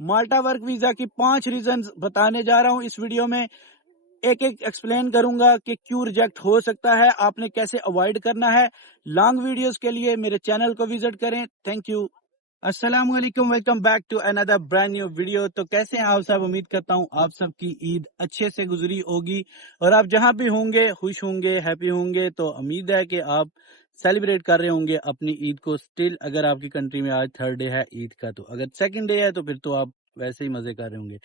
माल्टा work visa की 5 reason बताने जा रहा हूं इस वीडियो में। एक एक एक्सप्लेन करूंगा कि क्यों रिजेक्ट हो सकता है, आपने कैसे अवॉइड करना है। लॉन्ग वीडियोस के लिए मेरे चैनल को विजिट करें। Thank you. अस्सलाम वालेकुम, welcome back to another brand new video. तो कैसे हैं आप सब? उम्मीद करता हूं आप सबकी ईद अच्छे से गुजरी होगी और आप जहां भी होंगे खुश होंगे, हैप्पी होंगे। तो उम्मीद है कि आप सेलिब्रेट कर रहे होंगे अपनी ईद को। स्टिल अगर आपकी कंट्री में आज थर्ड डे है ईद का, तो अगर सेकंड डे है तो फिर तो आप वैसे ही मजे कर रहे होंगे।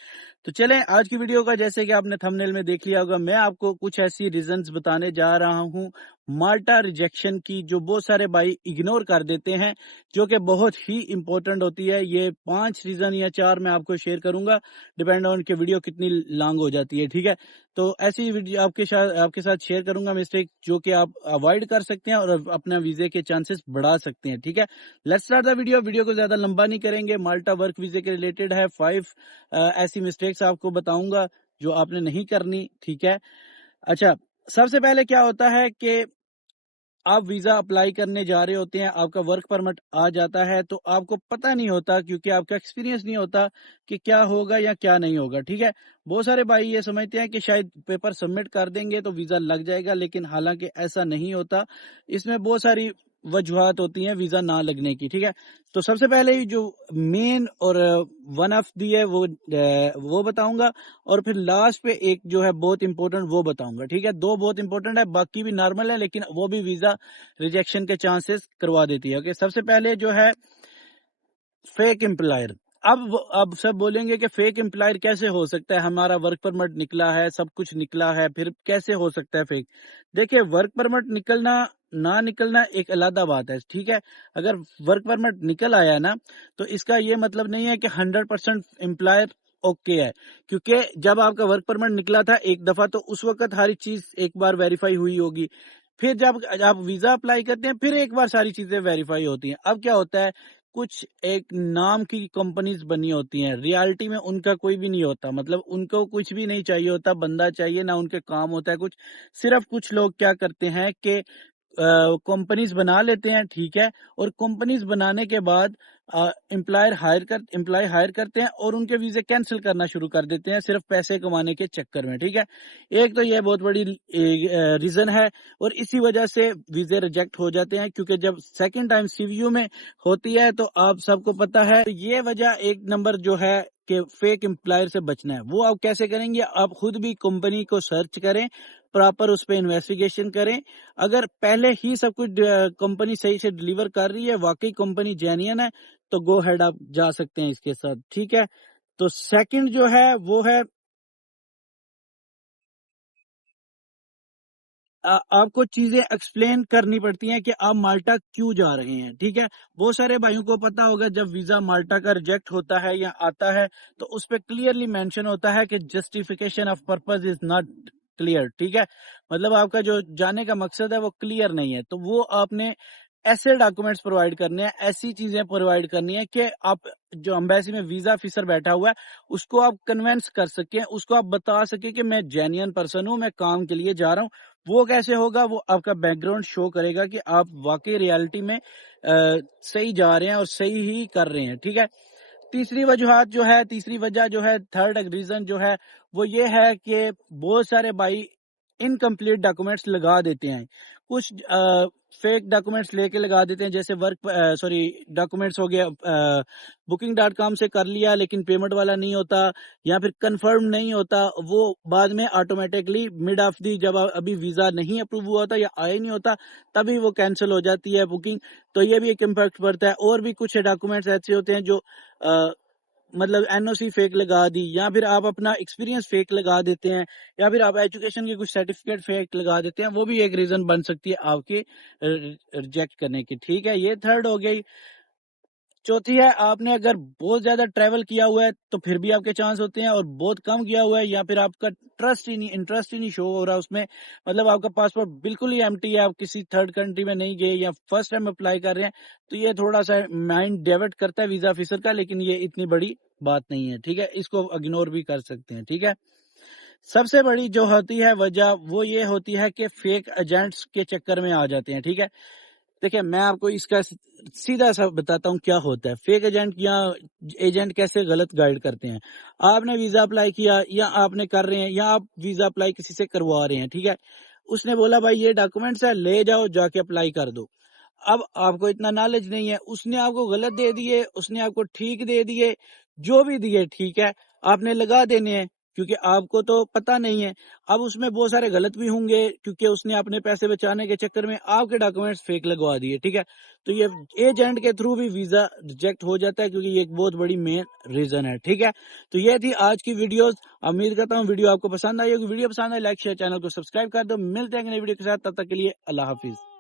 तो चलें आज की वीडियो का, जैसे कि आपने थंबनेल में देख लिया होगा, मैं आपको कुछ ऐसी रीजंस बताने जा रहा हूं माल्टा रिजेक्शन की, जो बहुत सारे भाई इग्नोर कर देते हैं, जो कि बहुत ही इंपॉर्टेंट होती है। ये 5 रीजन या 4 मैं आपको शेयर करूंगा, डिपेंड ऑन कि वीडियो कितनी लॉन्ग हो जाती है। ठीक है, तो ऐसी वीडियो आपके साथ शेयर करूंगा मिस्टेक जो कि आप अवॉइड कर सकते हैं और अपना वीजे के चांसेस बढ़ा सकते हैं। ठीक है, लेट्स स्टार्ट द वीडियो को ज्यादा लंबा नहीं करेंगे। माल्टा वर्क वीजे के रिलेटेड है 5 ऐसी मिस्टेक्स आपको बताऊंगा जो आपने नहीं करनी। ठीक है, अच्छा, सबसे पहले क्या होता है कि आप वीजा अप्लाई करने जा रहे होते हैं, आपका वर्क परमिट आ जाता है, तो आपको पता नहीं होता, क्योंकि आपका एक्सपीरियंस नहीं होता कि क्या होगा या क्या नहीं होगा। ठीक है, बहुत सारे भाई ये समझते हैं कि शायद पेपर सबमिट कर देंगे तो वीजा लग जाएगा, लेकिन हालांकि ऐसा नहीं होता। इसमें बहुत सारी वजूहत होती हैं वीजा ना लगने की। ठीक है, तो सबसे पहले ही जो मेन और वन ऑफ दी है वो बताऊंगा, और फिर लास्ट पे एक जो है बहुत इंपॉर्टेंट वो बताऊंगा। ठीक है, 2 बहुत इंपॉर्टेंट है, बाकी भी नॉर्मल है, लेकिन वो भी वीजा रिजेक्शन के चांसेस करवा देती है। ओके, सबसे पहले जो है फेक एम्प्लॉयर। अब सब बोलेंगे कि फेक एम्प्लॉयर कैसे हो सकता है, हमारा वर्क परमिट निकला है, सब कुछ निकला है, फिर कैसे हो सकता है फेक। देखिए, वर्क परमिट निकलना ना निकलना एक अलग बात है। ठीक है, अगर वर्क परमिट निकल आया ना, तो इसका ये मतलब नहीं है कि 100% एम्प्लॉयर ओके है, क्योंकि जब आपका वर्क परमिट निकला था एक दफा, तो उस वक्त हर चीज एक बार वेरीफाई हुई होगी। फिर जब आप वीजा अप्लाई करते हैं, फिर एक बार सारी चीजें वेरीफाई होती हैं। अब क्या होता है, कुछ एक नाम की कंपनीज बनी होती हैं, रियलिटी में उनका कोई भी नहीं होता, मतलब उनको कुछ भी नहीं चाहिए होता, बंदा चाहिए ना, उनके काम होता है कुछ। सिर्फ कुछ लोग क्या करते हैं कि कंपनीज बना लेते हैं। ठीक है, और कंपनीज बनाने के बाद एम्प्लॉय हायर करते हैं और उनके वीजे कैंसिल करना शुरू कर देते हैं, सिर्फ पैसे कमाने के चक्कर में। ठीक है, एक तो ये बहुत बड़ी रीजन है, और इसी वजह से वीजे रिजेक्ट हो जाते हैं, क्योंकि जब सेकंड टाइम सीवीयू में होती है तो आप सबको पता है, तो ये वजह एक नंबर जो है कि फेक एम्प्लॉयर से बचना है। वो आप कैसे करेंगे, आप खुद भी कंपनी को सर्च करें, प्रॉपर उस पर इन्वेस्टिगेशन करें। अगर पहले ही सब कुछ कंपनी सही से डिलीवर कर रही है, वाकई कंपनी जेन्युइन है, तो गो हेड आप जा सकते हैं इसके साथ। ठीक है, तो सेकंड जो है वो है, आपको चीजें एक्सप्लेन करनी पड़ती हैं कि आप माल्टा क्यों जा रहे हैं। ठीक है, बहुत सारे भाइयों को पता होगा, जब वीजा माल्टा का रिजेक्ट होता है या आता है, तो उस पर क्लियरली मेंशन होता है कि justification of purpose is not clear. ठीक है, मतलब आपका जो जाने का मकसद है वो क्लियर नहीं है, तो वो आपने ऐसे डॉक्यूमेंट्स प्रोवाइड करने हैं, ऐसी चीजें प्रोवाइड करनी है कि आप जो एम्बेसी में वीजा ऑफिसर बैठा हुआ है उसको आप कन्विंस कर सकें, उसको आप बता सके कि मैं जेन्युइन पर्सन हूं, मैं काम के लिए जा रहा हूं। वो कैसे होगा, वो आपका बैकग्राउंड शो करेगा कि आप वाकई रियलिटी में सही जा रहे हैं और सही ही कर रहे हैं। ठीक है, तीसरी वजह जो है, थर्ड रीजन जो है, वो ये है कि बहुत सारे भाई इनकम्प्लीट डॉक्यूमेंट्स लगा देते हैं, कुछ फेक डॉक्यूमेंट्स लेके लगा देते हैं, जैसे डॉक्यूमेंट्स हो गया, booking.com से कर लिया लेकिन पेमेंट वाला नहीं होता, या फिर कंफर्म नहीं होता, वो बाद में ऑटोमेटिकली मिड ऑफ दी, जब अभी वीजा नहीं अप्रूव हुआ होता या आया नहीं होता, तभी वो कैंसिल हो जाती है बुकिंग। तो ये भी एक इम्पैक्ट पड़ता है। और भी कुछ डॉक्यूमेंट्स ऐसे होते हैं जो मतलब एनओसी फेक लगा दी, या फिर आप अपना एक्सपीरियंस फेक लगा देते हैं, या फिर आप एजुकेशन के कुछ सर्टिफिकेट फेक लगा देते हैं, वो भी एक रीजन बन सकती है आपके रिजेक्ट करने की। ठीक है, ये थर्ड हो गई। चौथी है, आपने अगर बहुत ज्यादा ट्रैवल किया हुआ है तो फिर भी आपके चांस होते हैं, और बहुत कम किया हुआ है, या फिर आपका इंटरेस्ट ही नहीं शो हो रहा उसमें, मतलब आपका पासपोर्ट बिल्कुल ही एम्प्टी है, आप किसी थर्ड कंट्री में नहीं गए या फर्स्ट टाइम अप्लाई कर रहे हैं, तो ये थोड़ा सा माइंड डाइवर्ट करता है वीजा ऑफिसर का, लेकिन ये इतनी बड़ी बात नहीं है। ठीक है, इसको इग्नोर भी कर सकते हैं। ठीक है, सबसे बड़ी जो होती है वजह, वो ये होती है कि फेक एजेंट्स के चक्कर में आ जाते हैं। ठीक है, دیکھیں میں آپ کو اس کا سیدھا سا بتاتا ہوں کیا ہوتا ہے. فیک ایجنٹ یا ایجنٹ کیسے غلط گائیڈ کرتے ہیں. آپ نے ویزا اپلائی کیا یا آپ نے کر رہے ہیں یا آپ ویزا اپلائی کسی سے کروا رہے ہیں, ٹھیک ہے, اس نے بولا بھائی یہ ڈاکومنٹس ہے, لے جاؤ جا کے اپلائی کر دو. اب آپ کو اتنا نالج نہیں ہے, اس نے آپ کو غلط دے دیے, اس نے آپ کو ٹھیک دے دیے, جو بھی دیے ٹھیک ہے, آپ نے لگا دینے ہیں کیونکہ آپ کو تو پتہ نہیں ہے. اب اس میں بہت سارے غلط بھی ہوں گے کیونکہ اس نے اپنے پیسے بچانے کے چکر میں آپ کے ڈاکومنٹس فیک لگوا دیے, ٹھیک ہے. تو یہ ایجنٹ کے تھرو بھی ویزا ریجیکٹ ہو جاتا ہے کیونکہ یہ ایک بہت بڑی مین ریزن ہے, ٹھیک ہے. تو یہ تھی آج کی ویڈیوز. امید کرتا ہوں ویڈیو آپ کو پسند آئی ہوگی. ویڈیو پسند آئی لائک شیئر, چینل کو سبسکرائب کر دو. ملتے ہیں نئی ویڈیو کے ساتھ, تب تک کے لیے اللہ حافظ.